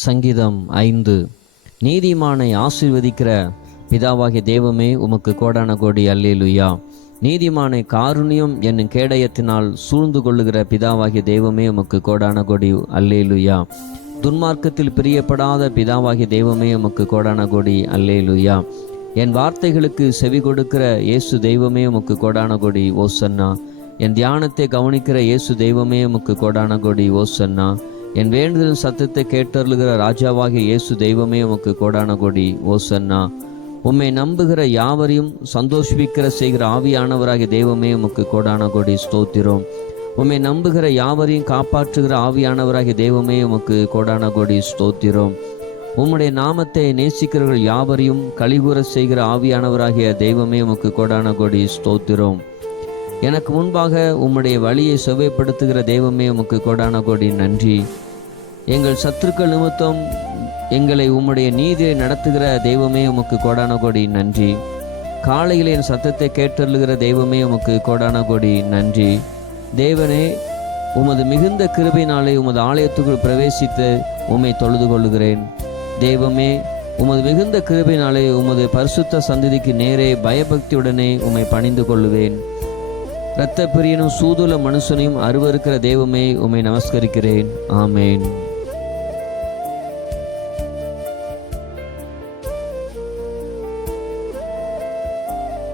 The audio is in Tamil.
சங்கீதம் 5. நீதிமானை ஆசீர்வதிக்கிற பிதாவாகிய தெய்வமே உமக்கு கோடான கோடி அல்லேலூயா. நீதிமானை காருண்யம் என்னும் கேடயத்தினால் சூழ்ந்து கொள்ளுகிற பிதாவாகிய தெய்வமே உமக்கு கோடான கோடி அல்லேலூயா. துன்மார்க்கத்தில் பிரியப்படாத பிதாவாகிய தெய்வமே உமக்கு கோடான கோடி அல்லேலூயா. என் வார்த்தைகளுக்கு செவி கொடுக்கிற இயேசு தெய்வமே உமக்கு கோடான கோடி ஓசன்னா. என் தியானத்தை கவனிக்கிற இயேசு தெய்வமே உமக்கு கோடான கோடி ஓசன்னா. என் வேண்டுதல் சத்தத்தை கேட்டருளுகிற ராஜாவாகிய இயேசு தெய்வமே உமக்கு கோடான கோடி ஓசன்னா. உம்மை நம்புகிற யாவரையும் சந்தோஷிப்பிக்கிற செய்கிற ஆவியானவராகிய தெய்வமே உமக்கு கோடான கோடி ஸ்தோத்திரம். உம்மை நம்புகிற யாவரையும் காப்பாற்றுகிற ஆவியானவராகிய தெய்வமே உமக்கு கோடான கோடி ஸ்தோத்திரம். உம்முடைய நாமத்தை நேசிக்கிறவர்கள் யாவரையும் கழிவுற செய்கிற ஆவியானவராகிய தெய்வமே உமக்கு கோடான கோடி ஸ்தோத்திரம். எனக்கு முன்பாக உம்முடைய வழியை செவ்வைப்படுத்துகிற தெய்வமே உமக்கு கோடான கோடி நன்றி. எங்கள் சத்துருக்கள் நிமித்தம் எங்களை உம்முடைய நீதியை நடத்துகிற தெய்வமே உமக்கு கோடான கோடி நன்றி. காலையில் என் சத்தத்தை கேட்டருளுகிற தெய்வமே உமக்கு கோடான கோடி நன்றி. தேவனே, உமது மிகுந்த கிருபையினாலே உமது ஆலயத்துக்குள் பிரவேசித்து உம்மை தொழுது கொள்ளுகிறேன். தெய்வமே, உமது மிகுந்த கிருபையினாலே உமது பரிசுத்த சந்ததிக்கு நேரே பயபக்தியுடனே உம்மை பணிந்து கொள்ளுவேன். இரத்த பிரியனும் சூதுல மனுஷனையும் அருவருக்கிற தெய்வமே உம்மை நமஸ்கரிக்கிறேன். ஆமேன்.